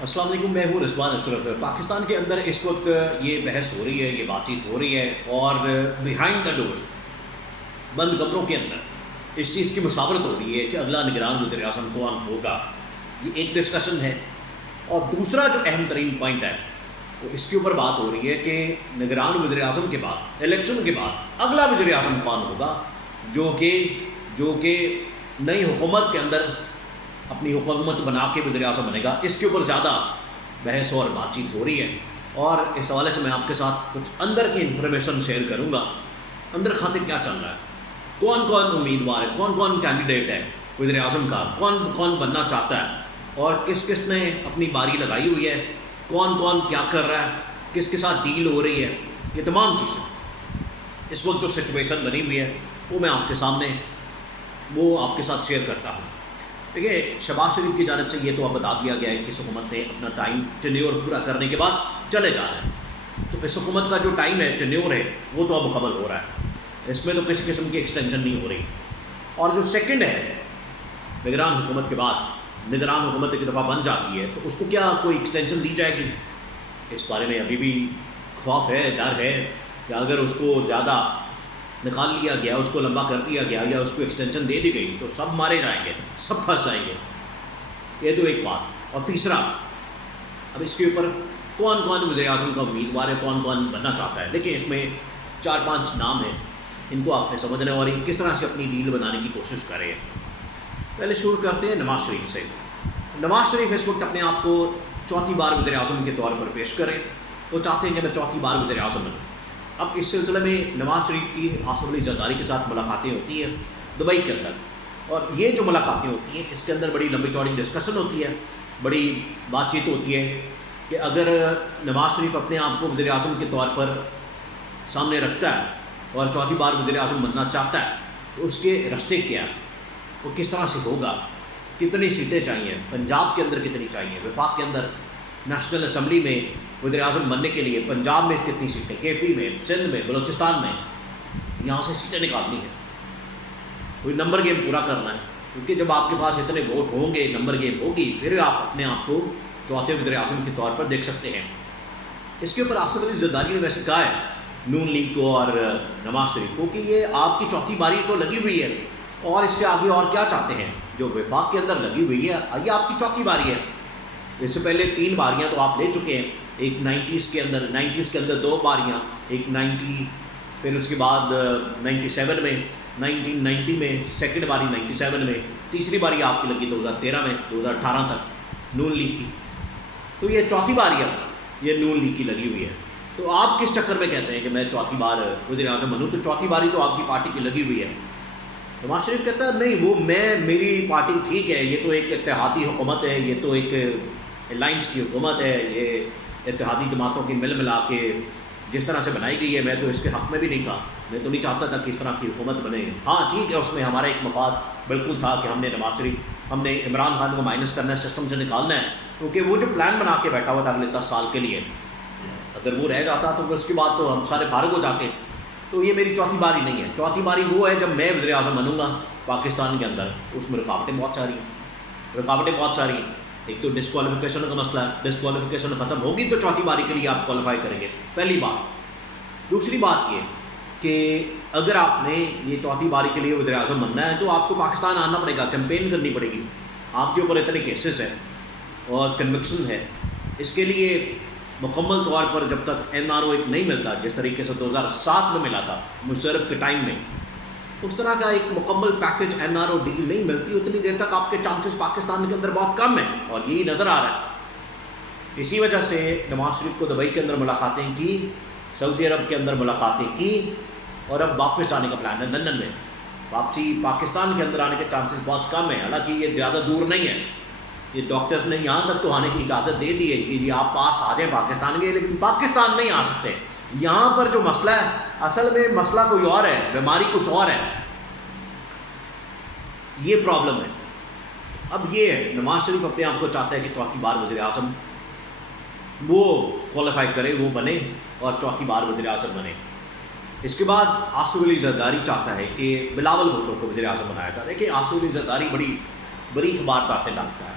السلام علیکم، میں ہوں رضوان اشرف۔ پاکستان کے اندر اس وقت یہ بحث ہو رہی ہے، یہ بات چیت ہو رہی ہے، اور بیہائنڈ دا ڈورز، بند کمروں کے اندر اس چیز کی مشاورت ہو رہی ہے کہ اگلا نگران وزیر اعظم کون ہوگا۔ یہ ایک ڈسکشن ہے، اور دوسرا جو اہم ترین پوائنٹ ہے وہ اس کے اوپر بات ہو رہی ہے کہ نگران وزیر اعظم کے بعد، الیکشن کے بعد اگلا وزیر اعظم کون ہوگا جو کہ نئی حکومت کے اندر اپنی حکومت بنا کے وزیر اعظم بنے گا۔ اس کے اوپر زیادہ بحث اور بات چیت ہو رہی ہے، اور اس حوالے سے میں آپ کے ساتھ کچھ اندر کی انفارمیشن شیئر کروں گا۔ اندر خاطر کیا چل رہا ہے، کون کون امیدوار ہے، کون کون کینڈیڈیٹ ہے وزیر اعظم کا، کون کون بننا چاہتا ہے، اور کس کس نے اپنی باری لگائی ہوئی ہے، کون کون کیا کر رہا ہے، کس کے ساتھ ڈیل ہو رہی ہے۔ یہ تمام چیزیں اس وقت جو سچویشن بنی ہوئی ہے وہ میں آپ کے سامنے آپ کے ساتھ شیئر کرتا ہوں۔ دیکھیے، شہباز شریف کی جانب سے یہ تو اب بتا دیا گیا ہے کہ اس حکومت نے اپنا ٹائم ٹینیور پورا کرنے کے بعد چلے جا رہے ہیں، تو اس حکومت کا جو ٹائم ہے، ٹینیور ہے، وہ تو اب مکمل ہو رہا ہے، اس میں تو کسی قسم کی ایکسٹینشن نہیں ہو رہی۔ اور جو سیکنڈ ہے، نگران حکومت کے بعد نگران حکومت ایک دفعہ بن جاتی ہے تو اس کو کیا کوئی ایکسٹینشن دی جائے گی، اس بارے میں ابھی بھی خوف ہے، ڈر ہے کہ اگر اس کو زیادہ نکال لیا گیا، اس کو لمبا کر دیا گیا، یا اس کو ایکسٹینشن دے دی گئی تو سب مارے جائیں گے، سب پھنس جائیں گے۔ یہ تو ایک بات۔ اور تیسرا، اب اس کے اوپر کون کون وزیر اعظم کا امیدوار ہے، کون کون بننا چاہتا ہے۔ دیکھیں، اس میں 4-5 نام ہیں، ان کو آپ نے سمجھنا ہے اور یہ کس طرح سے اپنی ڈیل بنانے کی کوشش کر رہے ہیں۔ پہلے شروع کرتے ہیں نواز شریف سے۔ نواز شریف اس وقت اپنے آپ کو چوتھی بار وزیر اعظم کے طور پر پیش کریں، وہ چاہتے ہیں کہ میں چوتھی بار وزیر اعظم بنوں۔ اب اس سلسلے میں نواز شریف کی آصف علی زرداری کے ساتھ ملاقاتیں ہوتی ہیں دبئی کے اندر، اور یہ جو ملاقاتیں ہوتی ہیں اس کے اندر بڑی لمبی چوڑی ڈسکشن ہوتی ہے، بڑی بات چیت ہوتی ہے کہ اگر نواز شریف اپنے آپ کو وزیر اعظم کے طور پر سامنے رکھتا ہے اور چوتھی بار وزیر اعظم بننا چاہتا ہے تو اس کے راستے کیا ہیں، وہ کس طرح سے ہوگا، کتنی سیٹیں چاہیے، پنجاب کے اندر کتنی چاہیے، وفاق کے اندر نیشنل اسمبلی میں وزیر اعظم بننے کے لیے پنجاب میں کتنی سیٹیں، کے پی میں، سندھ میں، بلوچستان میں، یہاں سے سیٹیں نکالنی ہیں، کوئی نمبر گیم پورا کرنا ہے، کیونکہ جب آپ کے پاس اتنے ووٹ ہوں گے، نمبر گیم ہوگی، پھر آپ اپنے آپ کو چوتھے وزیر اعظم کے طور پر دیکھ سکتے ہیں۔ اس کے اوپر آصف علی زرداری نے ویسے کہا ہے نون لیگ کو اور نواز شریف کو کہ یہ آپ کی چوتھی باری تو لگی ہوئی ہے، اور اس سے آگے اور کیا چاہتے ہیں، جو وفاق کے اندر لگی ہوئی ہے یہ آپ کی چوتھی باری ہے۔ اس سے پہلے 3 باریاں تو آپ لے چکے ہیں، ایک 90s کے اندر 2 باریاں، ایک 90، پھر اس کے بعد 97 میں، 1990 میں سیکنڈ باری، 97 میں تیسری باری آپ کی لگی 2013 میں، 2018 تک نون لیگ کی، تو یہ چوتھی باری ہے، یہ نون لیگ کی لگی ہوئی ہے۔ تو آپ کس چکر میں کہتے ہیں کہ میں چوتھی بار وزیر اعظم بنوں، تو چوتھی باری تو آپ کی پارٹی کی لگی ہوئی ہے۔ نواز شریف کہتا ہے نہیں، وہ میری پارٹی ٹھیک ہے، یہ تو ایک اتحادی حکومت ہے، یہ تو ایک الائنس کی حکومت ہے، یہ اتحادی جماعتوں کی مل ملا کے جس طرح سے بنائی گئی ہے، میں تو اس کے حق میں بھی نہیں تھا، میں تو نہیں چاہتا تھا کہ اس طرح کی حکومت بنے۔ ہاں ٹھیک ہے، اس میں ہمارا ایک مفاد بالکل تھا کہ ہم نے عمران خان کو مائنس کرنا ہے، سسٹم سے نکالنا ہے، کیونکہ وہ جو پلان بنا کے بیٹھا ہوا تھا اگلے 10 سال کے لیے، اگر وہ رہ جاتا تو اس کے بعد تو ہم سارے فارغ ہو جاتے۔ تو یہ میری چوتھی باری نہیں ہے، چوتھی باری وہ ہے جب میں وزیر اعظم بنوں گا پاکستان کے اندر۔ اس میں رکاوٹیں بہت ساری ہیں، ایک تو ڈسکوالیفیکیشن کا مسئلہ ہے، ڈسکوالیفیکیشن ختم ہوگی تو چوتھی باری کے لیے آپ کوالیفائی کریں گے، پہلی بات۔ دوسری بات یہ کہ اگر آپ نے یہ چوتھی باری کے لیے وزیر اعظم بننا ہے تو آپ کو پاکستان آنا پڑے گا، کیمپین کرنی پڑے گی، آپ کے اوپر اتنے کیسز ہیں اور کنوکشن ہے۔ اس کے لیے مکمل طور پر جب تک NRO ایک نہیں ملتا، جس طریقے سے 2007 میں ملا تھا مشرف کے ٹائم میں، اس طرح کا ایک مکمل پیکج NRO ڈیل نہیں ملتی، اتنی دیر تک آپ کے چانسز پاکستان کے اندر بہت کم ہیں، اور یہی نظر آ رہا ہے۔ اسی وجہ سے نواز شریف کو دبئی کے اندر ملاقاتیں کی، سعودی عرب کے اندر ملاقاتیں کی، اور اب واپس آنے کا پلان ہے لندن میں۔ واپسی پاکستان کے اندر آنے کے چانسز بہت کم ہیں، حالانکہ یہ زیادہ دور نہیں ہے، یہ ڈاکٹرز نے یہاں تک تو آنے کی اجازت دے دی ہے کہ یہ آپ پاس آ جائیں پاکستان کے، لیکن پاکستان نہیں آ سکتے۔ یہاں پر جو مسئلہ ہے، اصل میں مسئلہ کوئی اور ہے، بیماری کچھ اور ہے، یہ پرابلم ہے۔ اب یہ ہے، نواز شریف اپنے آپ کو چاہتا ہے کہ چوتھی بار وزیر اعظم وہ کوالیفائی کرے، وہ بنے اور چوتھی بار وزیر اعظم بنے۔ اس کے بعد آصف علی زرداری چاہتا ہے کہ بلاول بھٹو کو وزیر اعظم بنایا جائے۔ دیکھیں، آصف علی زرداری بڑی اخبار باتیں ڈالتا ہے۔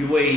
UAE,